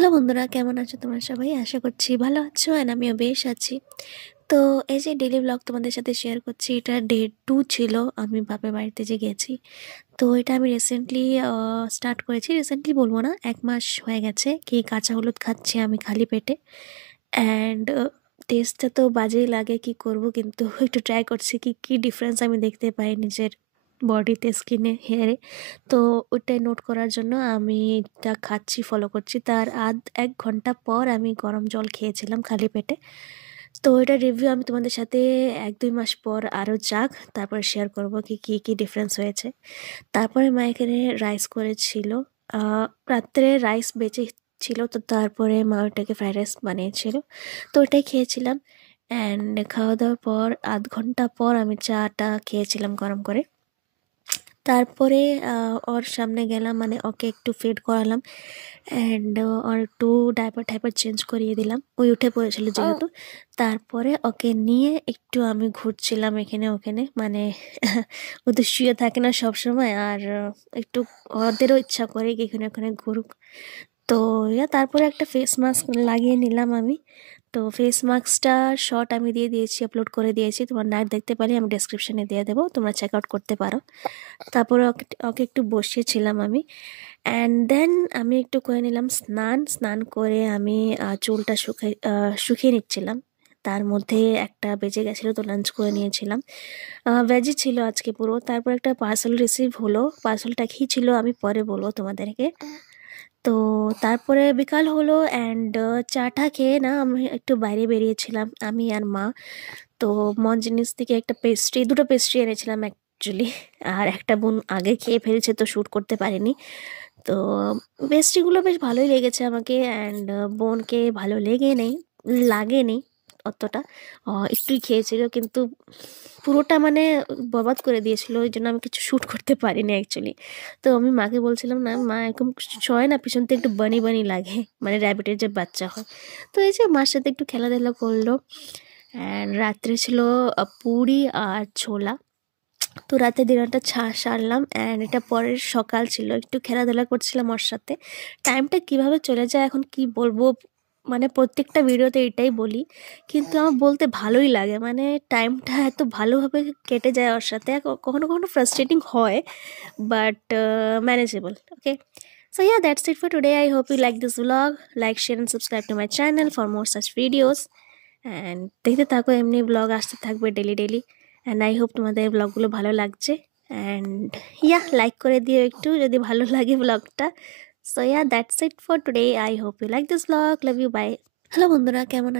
Hello বন্ধুরা, কেমন আছো তোমরা সবাই? আশা করছি ভালো আছো অ্যান্ড আমিও বেশ আছি। তো এই যে ডেইলি ব্লগ তোমাদের সাথে শেয়ার করছি, এটা ডে 2 ছিল আমি বাপের বাড়িতে যে গেছি। তো এটা আমি রিসেন্টলি স্টার্ট করেছি। রিসেন্টলি বলবো না, 1 মাস হয়ে গেছে কি কাঁচা হলুদ খাচ্ছি আমি খালি পেটে। অ্যান্ড টেস্টটা তো বাজেই লাগে, কি করব, কিন্তু একটু ট্রাই করছি কি ডিফারেন্স আমি দেখতে পাই নিজের বডিতে, স্কিনে, হেয়ারে। তো ওইটাই নোট করার জন্য আমি এটা খাচ্ছি, ফলো করছি। তার 1 ঘন্টা পর আমি গরম জল খেয়েছিলাম খালি পেটে। তো এটার রিভিউ আমি তোমাদের সাথে 1-2 মাস পর আরও যাক তারপরে শেয়ার করব কি ডিফারেন্স হয়েছে। তারপরে মা এখানে রাইস করেছিল। রাত্রে রাইস বেঁচে ছিল, তো তারপরে মা ওটাকে ফ্রাইড রাইস বানিয়েছিল, তো ওটাই খেয়েছিলাম। অ্যান্ড খাওয়া দাওয়ার পর 1/2 ঘন্টা পর আমি চাটা খেয়েছিলাম গরম করে। তারপরে ওর সামনে গেলাম, মানে ওকে একটু ফিড করালাম। অ্যান্ড ওর একটু ডাইপার টাইপার চেঞ্জ করিয়ে দিলাম, ওই উঠে পড়েছিল যেহেতু। তারপরে ওকে নিয়ে একটু আমি ঘুরছিলাম এখানে ওখানে, মানে ওদের শুয়ে থাকে না সব সময়, আর একটু ওদেরও ইচ্ছা করে কি এখানে ওখানে ঘুরুক। তো তারপরে একটা ফেস মাস্ক লাগিয়ে নিলাম আমি। তো ফেস মাস্কটা শর্ট আমি দিয়ে দিয়েছি, আপলোড করে দিয়েছি, তোমার নাইট দেখতে পারি আমি ডেসক্রিপশনে দিয়ে দেবো, তোমরা চেক আউট করতে পারো। তারপরে ওকে ওকে একটু বসিয়েছিলাম আমি। অ্যান্ড দেন আমি একটু করে নিলাম স্নান। স্নান করে আমি চুলটা শুকিয়ে নিচ্ছিলাম। তার মধ্যে 1টা বেজে গেছিলো, তো লাঞ্চ করে নিয়েছিলাম। ভেজই ছিল আজকে পুরো। তারপর একটা পার্সেল রিসিভ হলো, পার্সেলটা কী ছিল আমি পরে বলবো তোমাদেরকে। তো তারপরে বিকাল হলো অ্যান্ড চাটা খেয়ে না আমি একটু বাইরে বেরিয়েছিলাম আমি আর মা। তো মঞ্জিনিস থেকে একটা দুটো পেস্ট্রি এনেছিলাম অ্যাকচুয়ালি। আর একটা বোন আগে খেয়ে ফেলেছে, তো শ্যুট করতে পারিনি। তো পেস্ট্রিগুলো বেশ ভালোই লেগেছে আমাকে, অ্যান্ড বোনকে ভালো লাগেনি অতটা। একটুই খেয়েছিল, কিন্তু পুরোটা মানে বরবাদ করে দিয়েছিল, ওই জন্য আমি কিছু শ্যুট করতে পারিনি অ্যাকচুয়ালি। তো আমি মাকে বলছিলাম, না মা এরকম ছয় না, পিছন থেকে একটু বানি বানি লাগে, মানে র্যাবিটের যে বাচ্চা হয়। তো এই যে মার সাথে একটু খেলাধুলা করলো। অ্যান্ড রাত্রে ছিল পুরি আর ছোলা। তো রাতে ডিনারটা সারলাম, অ্যান্ড এটা পরের সকাল ছিল, একটু খেলাধুলা করছিলাম ওর সাথে। টাইমটা কিভাবে চলে যায় এখন কি বলবো, মানে প্রত্যেকটা ভিডিওতে এটাই বলি, কিন্তু আমার বলতে ভালোই লাগে, মানে টাইমটা এত ভালোভাবে কেটে যায় ওর সাথে। কখনো কখনো ফ্রাস্ট্রেটিং হয়, but manageable. Okay, so yeah, that's it for today. I hope you like this vlog. Like, share and subscribe to my channel for more such videos. And দেখতে থাকো, এমনি ব্লগ আসতে থাকবে daily daily. And I hope তোমাদের ব্লগগুলো ভালো লাগছে। And like করে দিও একটু যদি ভালো লাগে ব্লগটা। So that's it for today. I hope you like this blog. Love you, bye. Hello বন্ধুরা, কেমন আছো?